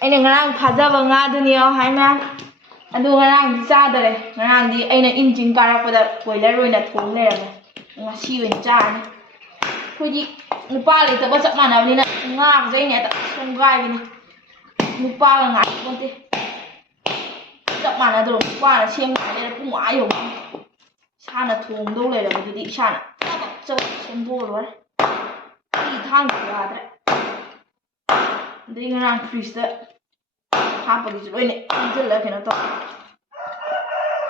ꯑꯩꯅ ꯉꯔꯥꯡ ꯐꯥꯖꯕ ꯉꯥꯗꯨꯅꯤ ꯍꯥꯏꯅ ꯑꯗꯨ ꯉꯔꯥꯡꯗꯤ ꯆꯥꯗꯔꯦ ꯉꯔꯥꯡꯗꯤ ꯑꯩꯅ ꯏꯟꯖꯤꯟ ꯀꯥꯔꯛꯄꯗ ꯕꯣꯏꯂꯔ ꯑꯣꯏꯅ ꯊꯣꯡ ꯂꯩꯔꯝꯃꯦ ꯉꯁꯤ ꯑꯣꯏꯅ ꯆꯥꯔꯅꯤ ꯑꯩꯈꯣꯏꯗꯤ ꯅꯨꯄꯥ ꯂꯩꯇꯕ ꯆꯞ ꯃꯥꯟꯅꯕꯅꯤꯅ ꯉꯥꯒꯁꯦ ꯑꯩꯅ ꯍꯦꯛꯇ ꯁꯦꯝꯒꯥꯏꯕꯅꯤ ꯅꯨꯄꯥꯒ ꯉꯥꯏꯄꯣꯟꯇꯦ ꯆꯞ ꯃꯥꯟꯅꯗ꯭ꯔꯣ ꯅꯨꯄꯥꯅ ꯁꯦꯝꯒꯥꯏꯔꯦ ꯄꯨꯡ ꯑꯥ ꯌꯧꯅꯤ ꯏꯁꯥꯅ ꯊꯣꯡꯗꯧ ꯂꯩꯔꯕꯗꯨꯗꯤ ꯏꯁꯥꯅ ꯆꯕꯛ ꯁꯦꯝꯗꯣꯛꯑ ꯂꯣꯏꯔꯦ ꯑꯩ ꯊꯥꯡꯁꯨ ꯌꯥꯗ꯭ꯔꯦ ꯑꯗꯩ ꯉꯔꯥꯡ ꯐ꯭ꯔꯤꯖꯇ ꯍꯥꯞꯄꯒꯤꯁꯨ ꯂꯣꯏꯅ ꯏꯟꯁꯤꯜꯂꯒ ꯀꯩꯅꯣ ꯇꯧ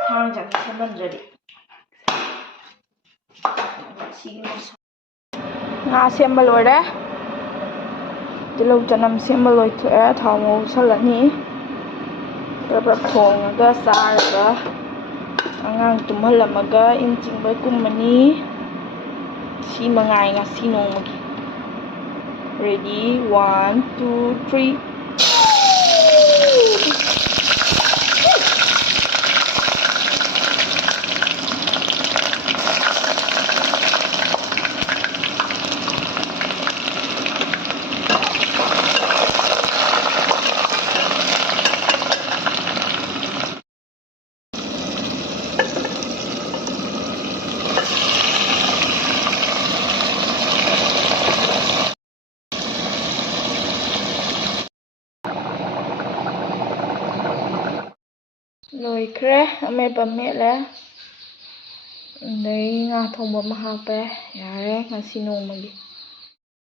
ꯊꯥꯡ ꯆꯥꯛ ꯁꯦꯝꯃꯟꯗ꯭ꯔꯗꯤ ꯉꯥ ꯁꯦꯝꯕ ꯂꯣꯏꯔꯦ ꯇꯤꯜꯍꯧ ꯆꯅꯝ ꯁꯦꯝꯕ ꯂꯣꯏꯊꯣꯛꯑꯦ ꯊꯥꯎ ꯉꯧꯁꯜꯂꯅꯤ ꯄꯨꯂꯞ ꯊꯣꯡꯉꯒ ꯆꯥꯔꯒ ꯑꯉꯥꯡ ꯇꯨꯝꯍꯜꯂꯝꯃꯒ ꯏꯟ ꯆꯤꯡꯕ ꯀꯨꯝꯃꯅꯤ ꯁꯤ ꯃꯉꯥꯏ ꯉꯁꯤ ꯅꯣꯡꯃꯒꯤ ꯔꯦꯗꯤ 1 2 3 ꯂꯣꯏꯈ꯭ꯔꯦ ꯑꯃꯦꯠꯄ ꯃꯦꯠꯂꯦ ꯑꯗꯩ ꯉꯥ ꯊꯣꯡꯕ ꯑꯃ ꯍꯥꯞꯄꯦ ꯌꯥꯔꯦ ꯉꯁꯤ ꯅꯣꯡꯃꯒꯤ